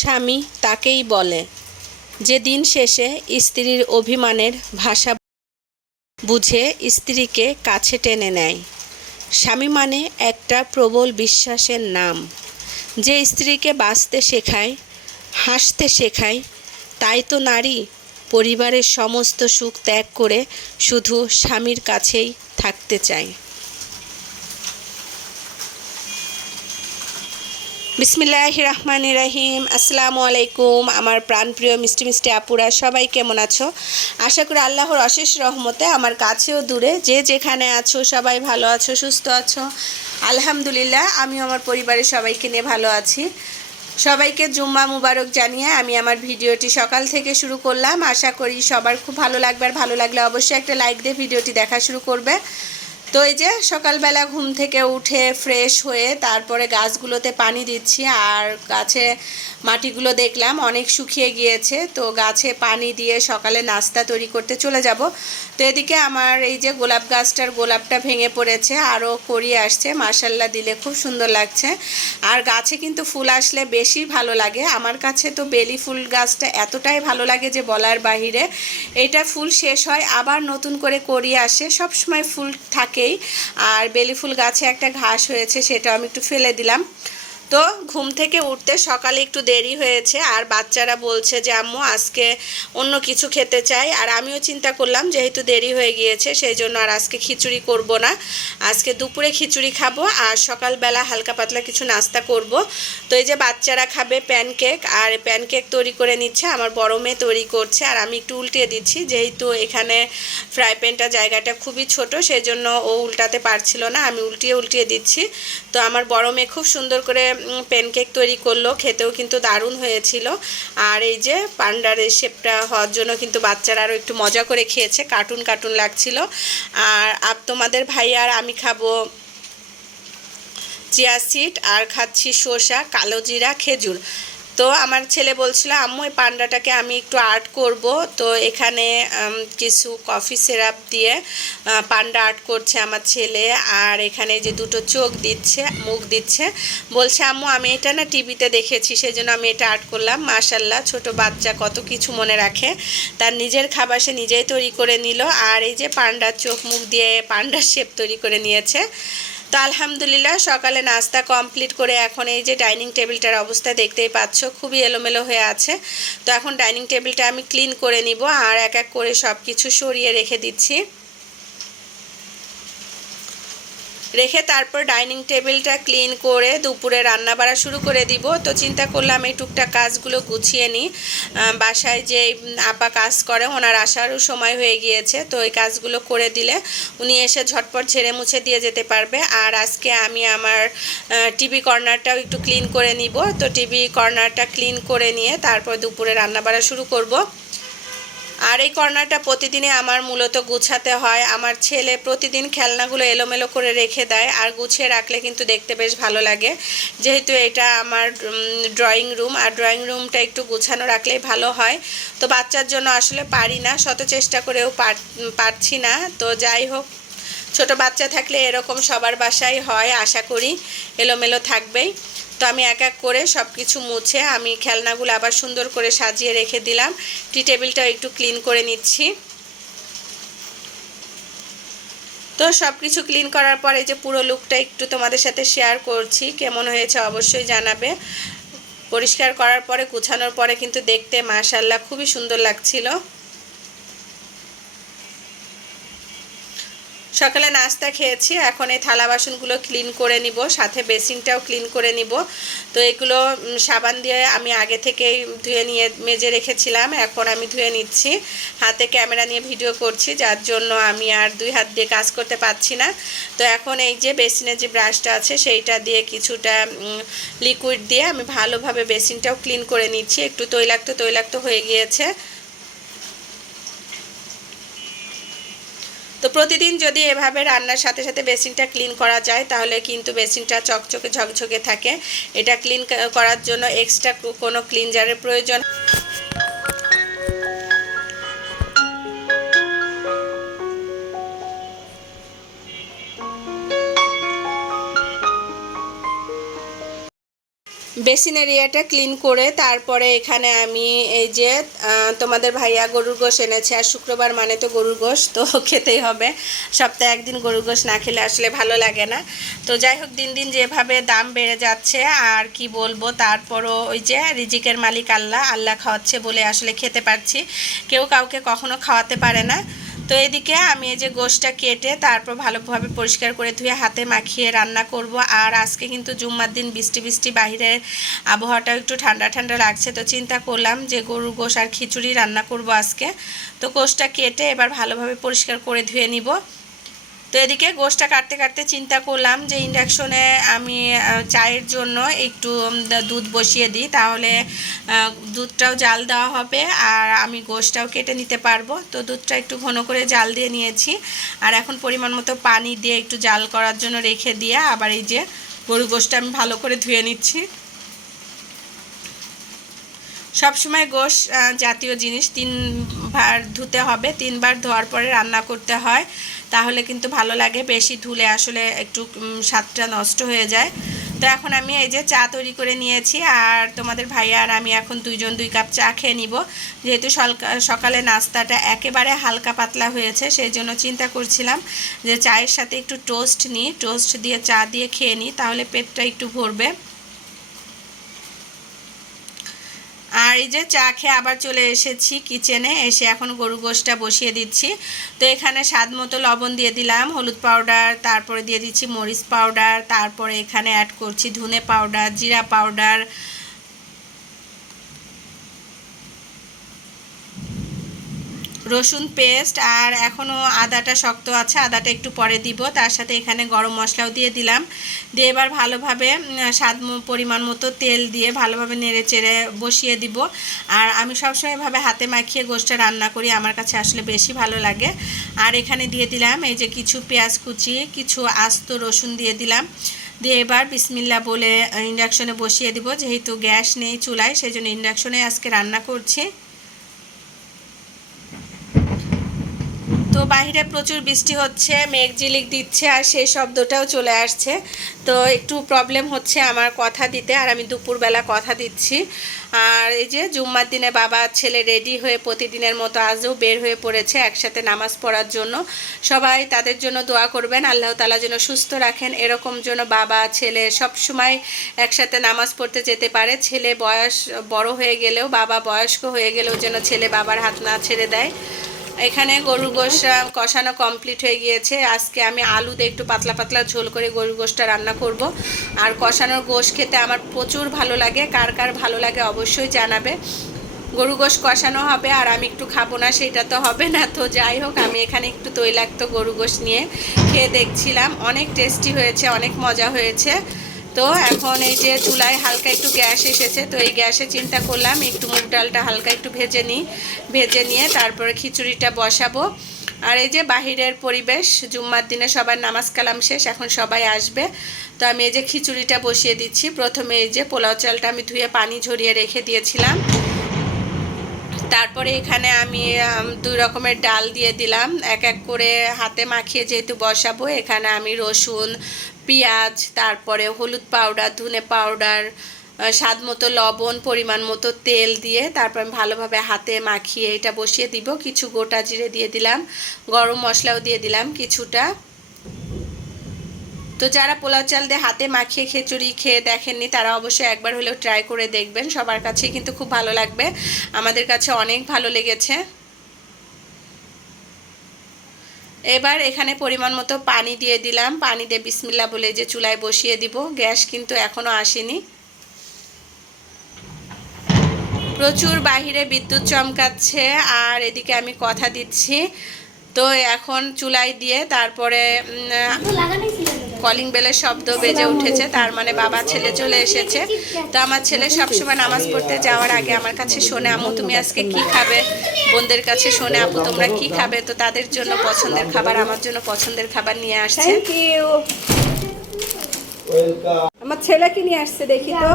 স্বামী তাকেই বলে। যে দিন শেষে স্ত্রীর অভিমানের ভাষা বুঝে স্ত্রীকে কাছে টেনে নেয়। স্বামী মানে একটা প্রবল বিশ্বাসের নাম। যে স্ত্রীকে বাঁচতে শেখায়, হাসতে শেখায়, তাই তো নারী পরিবারের সমস্ত সুখ ত্যাগ করে শুধু স্বামীর কাছেই থাকতে চায়। বিসমিল্লাহ রহমান রাহিম। আসসালামু আলাইকুম, আমার প্রাণপ্রিয় মিষ্টি মিষ্টি আপুরা, সবাই কেমন আছো? আশা করি আল্লাহর অশেষ রহমতে আমার কাছেও দূরে। যে যেখানে আছো, সবাই ভালো আছো, সুস্থ আছো। আলহামদুলিল্লাহ আমি আমার পরিবারের সবাইকে নিয়ে ভালো আছি। সবাইকে জুম্মা মুবারক জানিয়ে আমি আমার ভিডিওটি সকাল থেকে শুরু করলাম। আশা করি সবার খুব ভালো লাগবে। আর ভালো লাগলে অবশ্যই একটা লাইক দিয়ে ভিডিওটি দেখা শুরু করবে। তো এই যে সকালবেলা ঘুম থেকে উঠে ফ্রেশ হয়ে তারপরে গাছগুলোতে পানি দিচ্ছি আর গাছে মাটিগুলো দেখলাম, অনেক শুকিয়ে গিয়েছে। তো গাছে পানি দিয়ে সকালে নাস্তা তৈরি করতে চলে যাব। তো এদিকে আমার এই যে গোলাপ গাছটার গোলাপটা ভেঙে পড়েছে, আরও করিয়ে আসছে। মার্শাল্লাহ দিলে খুব সুন্দর লাগছে। আর গাছে কিন্তু ফুল আসলে বেশি ভালো লাগে। আমার কাছে তো বেলি ফুল গাছটা এতটাই ভালো লাগে যে বলার বাহিরে। এটা ফুল শেষ হয়, আবার নতুন করে করিয়ে আসে। সব সময় ফুল থাকেই। আর বেলি ফুল গাছে একটা ঘাস হয়েছে সেটা আমি একটু ফেলে দিলাম। তো ঘুম থেকে উঠতে সকালে একটু দেরি হয়েছে, আর বাচ্চারা বলছে যে, আম্মু, আজকে অন্য কিছু খেতে চাই। আর আমিও চিন্তা করলাম, যেহেতু দেরি হয়ে গিয়েছে, সেই জন্য আর আজকে খিচুড়ি করব না। আজকে দুপুরে খিচুড়ি খাব, আর সকালবেলা হালকা পাতলা কিছু নাস্তা করব। তো এই যে বাচ্চারা খাবে প্যানকেক, আর প্যানকেক তৈরি করে নিচ্ছে, আমার বড় মেয়ে তৈরি করছে, আর আমি একটু উল্টিয়ে দিচ্ছি, যেহেতু এখানে ফ্রাই প্যানটা জায়গাটা খুবই ছোট, সেই জন্য ও উল্টাতে পারছিল না, আমি উল্টিয়ে উল্টিয়ে দিচ্ছি। তো আমার বড় মেয়ে খুব সুন্দর করে প্যানকেক তৈরি করল, খেতেও কিন্তু দারুণ হয়েছিল। আর এই যে পান্ডার এই শেপটা হওয়ার জন্য কিন্তু বাচ্চারা আরও একটু মজা করে খেয়েছে কার্টুন কার্টুন লাগছিল। আর আপ তোমাদের ভাই আর আমি খাব চিয়া সিড আর খাচ্ছি শসা, কালো জিরা, খেজুর। তো আমার ছেলে বলছিল, আম্মু, এই পান্ডাটাকে আমি একটু আর্ট করব। তো এখানে কিছু কফি সিরাপ দিয়ে পান্ডা আর্ট করছে আমার ছেলে। আর এখানে যে দুটো চোখ দিচ্ছে, মুখ দিচ্ছে। বলছে, আম্মু, আমি এটা না টিভিতে দেখেছি সেই জন্য আমি এটা আর্ট করলাম। মাশাল্লাহ ছোট বাচ্চা কত কিছু মনে রাখে। তার নিজের খাবার সে নিজেই তৈরি করে নিল। আর এই যে পান্ডার চোখ মুখ দিয়ে পান্ডার শেপ তৈরি করে নিয়েছে। তো আলহামদুলিল্লাহ, সকালে নাস্তা কমপ্লিট করে এখন এই যে ডাইনিং টেবিলটার অবস্থা দেখতেই পাচ্ছ, খুবই এলোমেলো হয়ে আছে। তো এখন ডাইনিং টেবিলটা আমি ক্লিন করে নিব আর এক এক করে সব কিছু সরিয়ে রেখে দিচ্ছি। রেখে তারপর ডাইনিং টেবিলটা ক্লিন করে দুপুরে রান্না বাড়া শুরু করে দিব। তো চিন্তা করলাম এই টুকটাক কাজগুলো গুছিয়ে নিই। বাসায় যে আপা কাজ করে, ওনার আসারও সময় হয়ে গিয়েছে। তো এই কাজগুলো করে দিলে উনি এসে ঝটপট ঝেড়ে মুছে দিয়ে যেতে পারবে। আর আজকে আমি আমার টিভি কর্নারটাও একটু ক্লিন করে নিব। তো টিভি কর্নারটা ক্লিন করে নিয়ে তারপর দুপুরে রান্না বাড়া শুরু করব। আর এই কর্নারটা প্রতিদিনে আমার মূলত গুছাতে হয়। আমার ছেলে প্রতিদিন খেলনাগুলো এলোমেলো করে রেখে দেয় আর গুছিয়ে রাখলে কিন্তু দেখতে বেশ ভালো লাগে। যেহেতু এটা আমার ড্রয়িং রুম আর ড্রয়িং রুমটা একটু গুছানো রাখলেই ভালো হয়। তো বাচ্চার জন্য আসলে পারি না, শত চেষ্টা করেও পারছি না। তো যাই হোক, ছোট বাচ্চা থাকলে এরকম সবার বাসায় হয়, আশা করি এলোমেলো থাকবেই। তো আমি এক এক করে সব কিছু মুছে আমি খেলনাগুলো আবার সুন্দর করে সাজিয়ে রেখে দিলাম। টি টেবিলটাও একটু ক্লিন করে নিচ্ছি। তো সব কিছু ক্লিন করার পরে যে পুরো লুকটা একটু তোমাদের সাথে শেয়ার করছি, কেমন হয়েছে অবশ্যই জানাবে। পরিষ্কার করার পরে, গুছানোর পরে কিন্তু দেখতে মাশাল্লাহ খুবই সুন্দর লাগছিল। সকালে নাস্তা খেয়েছি, এখন এই থালা বাসনগুলো ক্লিন করে নিব, সাথে বেসিনটাও ক্লিন করে নিব। তো এগুলো সাবান দিয়ে আমি আগে থেকেই ধুয়ে নিয়ে, মেজে রেখেছিলাম, এখন আমি ধুয়ে নিচ্ছি। হাতে ক্যামেরা নিয়ে ভিডিও করছি, যার জন্য আমি আর দুই হাত দিয়ে কাজ করতে পারছি না। তো এখন এই যে বেসিনের যে ব্রাশটা আছে, সেইটা দিয়ে কিছুটা লিকুইড দিয়ে আমি ভালোভাবে বেসিনটাও ক্লিন করে নিচ্ছি। একটু তৈলাক্ত তৈলাক্ত হয়ে গিয়েছে। তো প্রতিদিন যদি এভাবে রান্নার সাথে সাথে বেসিনটা ক্লিন করা যায়, তাহলে কিন্তু বেসিনটা চকচকে ঝকঝকে থাকে। এটা ক্লিন করার জন্য এক্সট্রা কোনো ক্লিনজারের প্রয়োজন বেসিন এরিয়াটা ক্লিন করে তারপরে এখানে আমি এই যে তোমাদের ভাইয়া গরুর গোশ এনেছে, আর শুক্রবার মানে তো গরুর গোশ, তো খেতেই হবে। সপ্তাহে একদিন গরুর গোশ না খেলে আসলে ভালো লাগে না। তো যাই হোক, দিন দিন যেভাবে দাম বেড়ে যাচ্ছে, আর কি বলব, তারপরও ওই যে রিজিকের মালিক আল্লাহ আল্লাহ খাওয়াচ্ছে বলে আসলে খেতে পারছি। কেউ কাউকে কখনো খাওয়াতে পারে না। তো এদিকে আমি এই যে গোষ্ঠটা কেটে তারপর ভালোভাবে পরিষ্কার করে ধুয়ে হাতে মাখিয়ে রান্না করব। আর আজকে কিন্তু জুম্মার দিন, বৃষ্টি বৃষ্টি বাইরের আবহাওয়াটা একটু ঠান্ডা ঠান্ডা লাগছে। তো চিন্তা করলাম যে গরুর গোশ আর খিচুড়ি রান্না করব আজকে। তো গোষ্ঠটা কেটে এবার ভালোভাবে পরিষ্কার করে ধুয়ে নিব। তো এদিকে গোশটা কাটতে কাটতে চিন্তা করলাম যে ইন্ডাকশনে আমি চায়ের জন্য একটু দুধ বসিয়ে দিই, তাহলে দুধটাও জাল দেওয়া হবে আর আমি গোশটাও কেটে নিতে পারব। তো দুধটা একটু ঘন করে জাল দিয়ে নিয়েছি আর এখন পরিমাণ মতো পানি দিয়ে একটু জাল করার জন্য রেখে দিয়ে আবার এই যে গরু গোশটা আমি ভালো করে ধুয়ে নিচ্ছি। সবসময় গোশ জাতীয় জিনিস তিনবার ধুতে হবে, তিনবার ধোয়ার পরে রান্না করতে হয়। তাহলে কিন্তু ভালো লাগে, বেশি ধুলে আসলে একটু স্বাদটা নষ্ট হয়ে যায়। তো এখন আমি এই যে চা তৈরি করে নিয়েছি, আর তোমাদের ভাইয়া আর আমি এখন দুইজন দুই কাপ চা খেয়ে নিব। যেহেতু সকালে নাস্তাটা একেবারে হালকা পাতলা হয়েছে, সেই জন্য চিন্তা করছিলাম যে চায়ের সাথে একটু টোস্ট নিই। টোস্ট দিয়ে চা দিয়ে খেয়ে নিই, তাহলে পেটটা একটু ভরবে। আর এই যে চা খেয়ে আবার চলে এসেছি কিচেনে এসে এখন গরু গোশটা বসিয়ে দিচ্ছি। তো এখানে স্বাদ মতো লবণ দিয়ে দিলাম, হলুদ পাউডার তারপরে দিয়ে দিচ্ছি মরিচ পাউডার তারপরে এখানে অ্যাড করছি ধনে পাউডার জিরা পাউডার রসুন পেস্ট আর এখনও আদাটা শক্ত আছে, আদাটা একটু পরে দিব। তার সাথে এখানে গরম মশলাও দিয়ে দিলাম। দিয়ে এবার ভালোভাবে স্বাদ পরিমাণ মতো তেল দিয়ে ভালোভাবে নেড়ে চেড়ে বসিয়ে দিব। আর আমি সবসময় এভাবে হাতে মাখিয়ে গোষ্ঠটা রান্না করি, আমার কাছে আসলে বেশি ভালো লাগে। আর এখানে দিয়ে দিলাম এই যে কিছু পেঁয়াজ কুচি, কিছু আস্ত রসুন দিয়ে দিলাম। দিয়ে এবার বিসমিল্লা বলে ইন্ডাকশনে বসিয়ে দিব। যেহেতু গ্যাস নেই চুলায় সেই জন্য ইন্ডাকশনে আজকে রান্না করছি। তো বাইরে প্রচুর বৃষ্টি হচ্ছে, মেঘ জিলিক দিচ্ছে আর সেই শব্দটাও চলে আসছে। তো একটু প্রবলেম হচ্ছে আমার কথা দিতে আর আমি দুপুরবেলা কথা দিচ্ছি। আর এই যে জুম্মার দিনে বাবা, ছেলে রেডি হয়ে প্রতিদিনের মতো আজও বের হয়ে পড়েছে একসাথে নামাজ পড়ার জন্য। সবাই তাদের জন্য দোয়া করবেন, আল্লাহ তালা যেন সুস্থ রাখেন। এরকম যেন বাবা, ছেলে সব সময় একসাথে নামাজ পড়তে যেতে পারে। ছেলে বয়স বড় হয়ে গেলেও, বাবা বয়স্ক হয়ে গেলেও যেন ছেলে বাবার হাত না ছেড়ে দেয়। এখানে গরুর গোশটা কষানো কমপ্লিট হয়ে গিয়েছে। আজকে আমি আলু দিয়ে একটু পাতলা পাতলা ঝোল করে গরুর গোশটা রান্না করব। আর কষানোর গোশ খেতে আমার প্রচুর ভালো লাগে। কার কার ভালো লাগে অবশ্যই জানাবে। গরু গোশ কষানো হবে আর আমি একটু খাব না, সেটা তো হবে না। তো যাই হোক, আমি এখানে একটু তৈলাক্ত গরু গোশ নিয়ে খেয়ে দেখছিলাম। অনেক টেস্টি হয়েছে, অনেক মজা হয়েছে। তো এখন এই যে চুলায় হালকা একটু গ্যাস এসেছে, তো এই গ্যাসে চিন্তা করলাম একটু মুগ ডালটা হালকা একটু ভেজে নিই, ভেজে নিয়ে তারপরে খিচুড়িটা বসাবো। আর এই যে বাহিরের পরিবেশ, জুম্মার দিনে সবার নামাজ কালাম শেষ, এখন সবাই আসবে। তো আমি এই যে খিচুড়িটা বসিয়ে দিচ্ছি। প্রথমে এই যে পোলাও চালটা আমি ধুয়ে পানি ঝরিয়ে রেখে দিয়েছিলাম। তারপরে এখানে আমি দুই রকমের ডাল দিয়ে দিলাম। এক এক করে হাতে মাখিয়ে যেহেতু বসাবো, এখানে আমি রসুন পেঁয়াজ, তারপরে হলুদ পাউডার ধনে পাউডার স্বাদ মতো লবণ, পরিমাণ মতো তেল দিয়ে তারপর আমি ভালোভাবে হাতে মাখিয়ে এটা বসিয়ে দিব। কিছু গোটা জিরে দিয়ে দিলাম, গরম মশলাও দিয়ে দিলাম কিছুটা। তো যারা পোলাও চাল দিয়ে হাতে মাখিয়ে খিচুড়ি খেয়ে দেখেননি, তারা অবশ্যই একবার হলেও ট্রাই করে দেখবেন। সবার কাছেই কিন্তু খুব ভালো লাগবে। আমাদের কাছে অনেক ভালো লেগেছে। এবার এখানে পরিমাণ মতো পানি দিয়ে দিলাম। পানি দিয়ে বিসমিল্লা বলে যে চুলায় বসিয়ে দিব। গ্যাস কিন্তু এখনও আসেনি। প্রচুর বাহিরে বিদ্যুৎ চমকাচ্ছে আর এদিকে আমি কথা দিচ্ছি। তো এখন চুলায় দিয়ে তারপরে কলিং বেলের শব্দ বেজে উঠেছে তার মানে বাবা ছেলে চলে এসেছে। তো আমার ছেলে সবসময় নামাজ পড়তে যাওয়ার আগে আমার কাছে শোনে আমু তুমি আজকে কি খাবে? বোনদের কাছে শোনে আপু তোমরা কি খাবে? তো তাদের জন্য পছন্দের খাবার আমার জন্য পছন্দের খাবার নিয়ে আসছে। আমার ছেলে কি নিয়ে আসছে দেখি তো।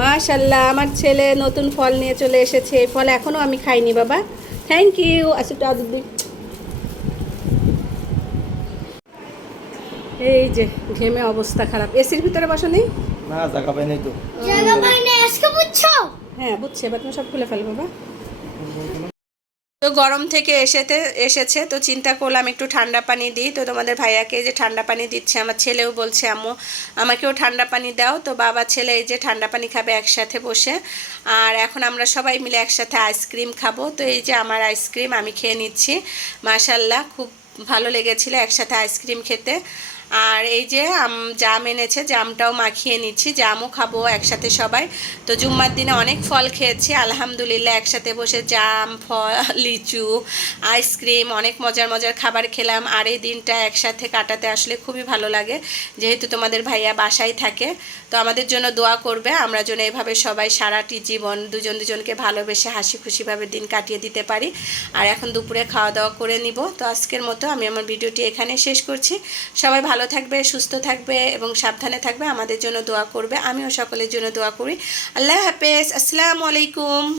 মাশাল্লাহ আমার ছেলে নতুন ফল নিয়ে চলে এসেছে এই ফল এখনও আমি খাইনি বাবা। থ্যাংক ইউ আসুটা এই যে ঘেমে অবস্থা খারাপ। এসির ভিতরে বসো নেই না জায়গা পাই নাই তো। জায়গা পাই না আজকে বুঝছ? হ্যাঁ বুঝছি এবার তুমি সব খুলে ফেলব বাবা তো গরম থেকে এসেতে এসেছে তো চিন্তা করলাম একটু ঠান্ডা পানি দিই। তো তোমাদের ভাইয়াকে যে ঠান্ডা পানি দিচ্ছে আমার ছেলেও বলছে আম্মু আমাকেও ঠান্ডা পানি দাও। তো বাবা ছেলে এই যে ঠান্ডা পানি খাবে একসাথে বসে। আর এখন আমরা সবাই মিলে একসাথে আইসক্রিম খাব। তো এই যে আমার আইসক্রিম আমি খেয়ে নিচ্ছি। মাশাল্লাহ খুব ভালো লেগেছিল একসাথে আইসক্রিম খেতে। আর এই যে জাম এনেছে, জামটাও মাখিয়ে নিচ্ছি, জামও খাব একসাথে সবাই। তো জুম্মার দিনে অনেক ফল খেয়েছি, আলহামদুলিল্লাহ একসাথে বসে জাম, ফল, লিচু, আইসক্রিম, অনেক মজার মজার খাবার খেলাম। আর এই দিনটা একসাথে কাটাতে আসলে খুবই ভালো লাগে, যেহেতু তোমাদের ভাইয়া বাসায় থাকে। তো আমাদের জন্য দোয়া করবে, আমরা যেন এভাবে সবাই সারাটি জীবন দুজন দুজনকে ভালোবেসে হাসি খুশিভাবে দিন কাটিয়ে দিতে পারি। আর এখন দুপুরে খাওয়া দাওয়া করে নিব। তো আজকের মতো আমি আমার ভিডিওটি এখানে শেষ করছি। সবাই ভালো থাকবে, সুস্থ থাকবে এবং সাবধানে থাকবে। আমাদের জন্য দোয়া করবে। আমিও সকলের জন্য দোয়া করি। আল্লাহ হাফেজ। আসসালামু আলাইকুম।